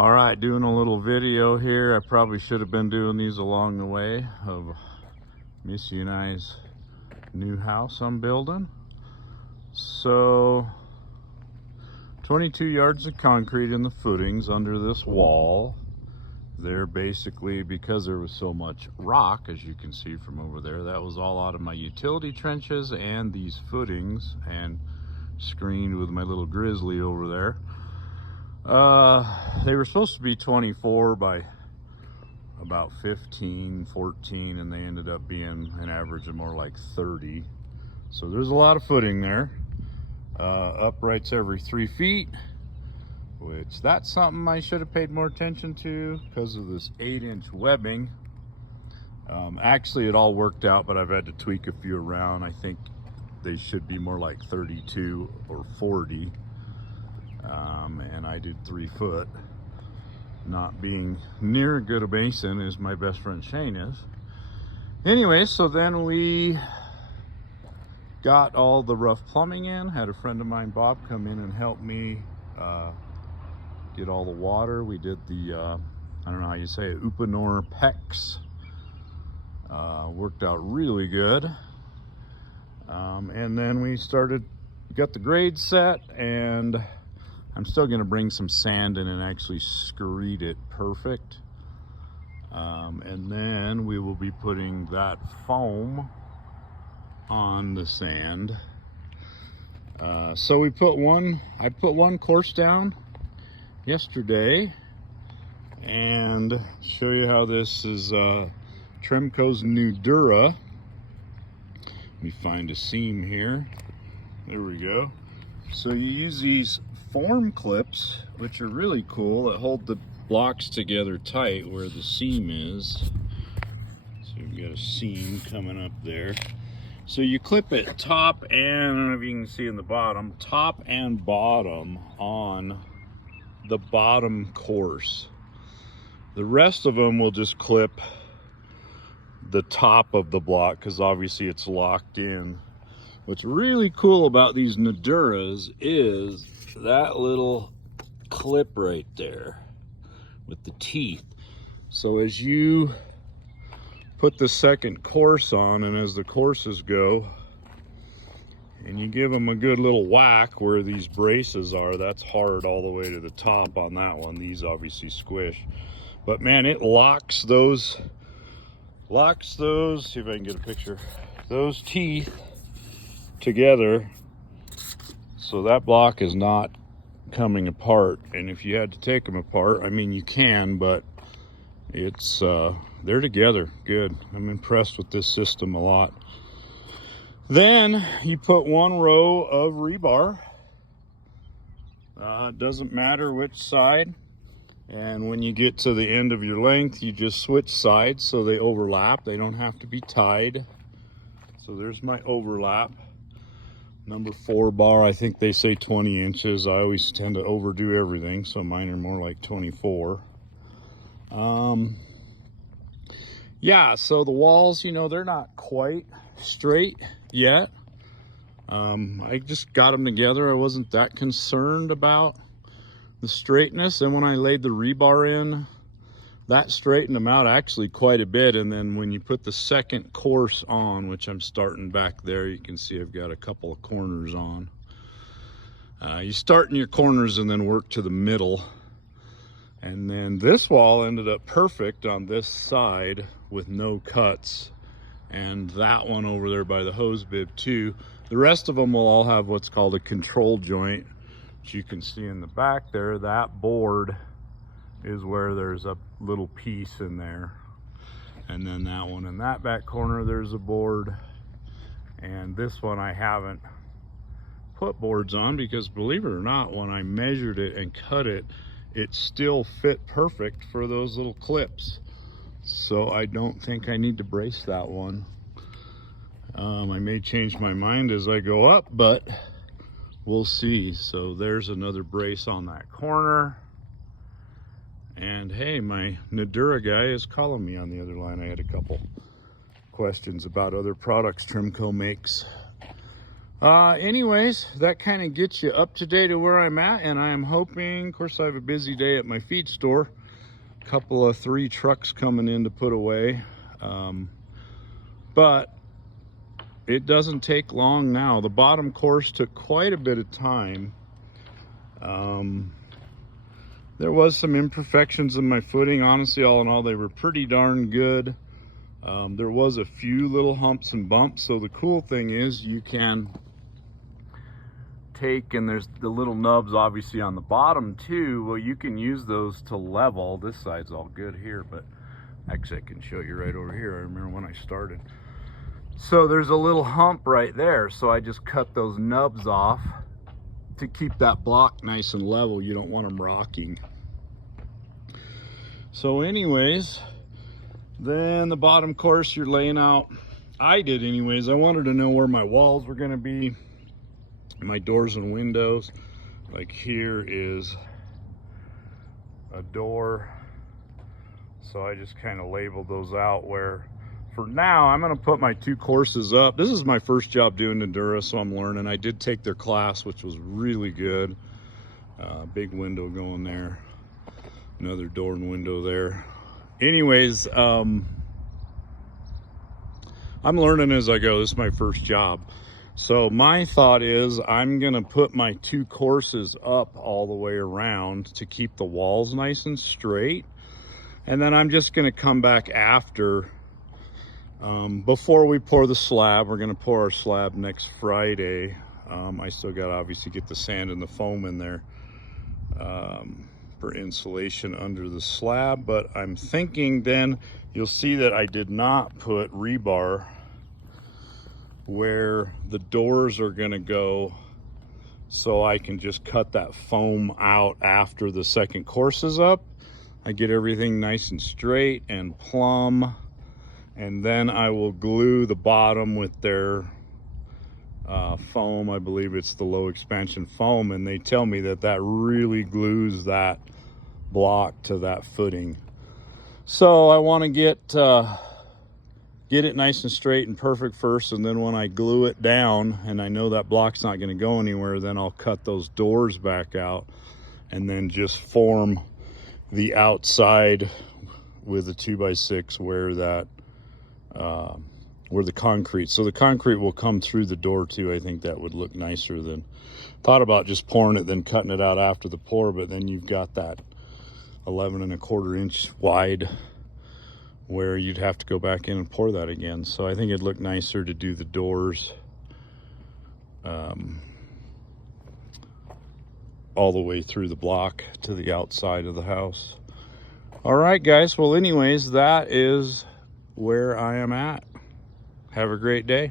All right, doing a little video here. I probably should have been doing these along the way of Missy and I's new house I'm building. So 22 yards of concrete in the footings under this wall. They're basically, because there was so much rock, as you can see from over there, that was all out of my utility trenches and these footings, and screened with my little grizzly over there. They were supposed to be 24 by about 15, 14, and they ended up being an average of more like 30. So there's a lot of footing there. Uprights every 3 feet, which that's something I should have paid more attention to because of this 8-inch webbing. Actually, it all worked out, but I've had to tweak a few around. I think they should be more like 32 or 40. And I did 3 foot. Not being near as good a mason as my best friend Shane is. Anyway, so then we got all the rough plumbing in. Had a friend of mine, Bob, come in and help me get all the water. We did the, I don't know how you say it, Upanor PEX. Worked out really good. And then we got the grade set, and I'm still going to bring some sand in and actually screed it perfect. And then we will be putting that foam on the sand. So I put one course down yesterday, and show you how this is Tremco's Nudura. Let me find a seam here. There we go. So you use these form clips, which are really cool, that hold the blocks together tight where the seam is. So you've got a seam coming up there. So you clip it top and, I don't know if you can see in the bottom, top and bottom on the bottom course. The rest of them will just clip the top of the block because obviously it's locked in. What's really cool about these Nuduras is that little clip right there with the teeth. So as you put the second course on, and as the courses go, and you give them a good little whack where these braces are, that's hard all the way to the top on that one. These obviously squish, but man, it locks those, see if I can get a picture, those teeth together, so that block is not coming apart. And if you had to take them apart, I mean, you can, but it's they're together good. I'm impressed with this system a lot. Then you put one row of rebar. It doesn't matter which side, and when you get to the end of your length, you just switch sides so they overlap. They don't have to be tied. So there's my overlap. Number 4 bar, I think they say 20 inches. I always tend to overdo everything, so mine are more like 24. Yeah, so the walls, you know, they're not quite straight yet. I just got them together. I wasn't that concerned about the straightness. And when I laid the rebar in, that straightened them out actually quite a bit. And then when you put the second course on, which I'm starting back there, you can see I've got a couple of corners on. You start in your corners and then work to the middle. And then this wall ended up perfect on this side with no cuts. And that one over there by the hose bib too. The rest of them will all have what's called a control joint, which you can see in the back there. That board is where there's a little piece in there, and then that one in that back corner, there's a board. And this one I haven't put boards on because, believe it or not, when I measured it and cut it, it still fit perfect for those little clips. So I don't think I need to brace that one. I may change my mind as I go up, but we'll see. So there's another brace on that corner. And hey, my Nudura guy is calling me on the other line. I had a couple questions about other products Tremco makes. Anyways, that kind of gets you up to date to where I'm at, and I am hoping, of course I have a busy day at my feed store, a couple of 3 trucks coming in to put away, but it doesn't take long now. The bottom course took quite a bit of time. There was some imperfections in my footing. Honestly, all in all, they were pretty darn good. There was a few little humps and bumps, so the cool thing is you can take, and there's the little nubs obviously on the bottom too. Well, you can use those to level. This side's all good here, but actually I can show you right over here. I remember when I started. So there's a little hump right there, so I just cut those nubs off to keep that block nice and level. You don't want them rocking. So anyways, then the bottom course you're laying out, I did anyways, I wanted to know where my walls were going to be, my doors and windows. Like here is a door, so I just kind of labeled those out. Where for now I'm going to put my 2 courses up. This is my first job doing Nudura, so I'm learning. I did take their class, which was really good. Big window going there, another door and window there. Anyways, I'm learning as I go. This is my first job. So my thought is I'm gonna put my 2 courses up all the way around to keep the walls nice and straight. And then I'm just gonna come back after, before we pour the slab. We're gonna pour our slab next Friday. I still gotta obviously get the sand and the foam in there for insulation under the slab, but I'm thinking then you'll see that I did not put rebar where the doors are going to go, so I can just cut that foam out after the second course is up. I get everything nice and straight and plumb, and then I will glue the bottom with their foam. I believe it's the low expansion foam, and they tell me that that really glues that block to that footing. So I want to get it nice and straight and perfect first, and then when I glue it down and I know that block's not going to go anywhere, then I'll cut those doors back out and then just form the outside with a 2x6 where that where the concrete, so the concrete will come through the door too. I think that would look nicer than, thought about just pouring it then cutting it out after the pour, but then you've got that 11 1/4 inch wide where you'd have to go back in and pour that again. So I think it'd look nicer to do the doors all the way through the block to the outside of the house. All right, guys. Well, anyways, that is where I am at. Have a great day.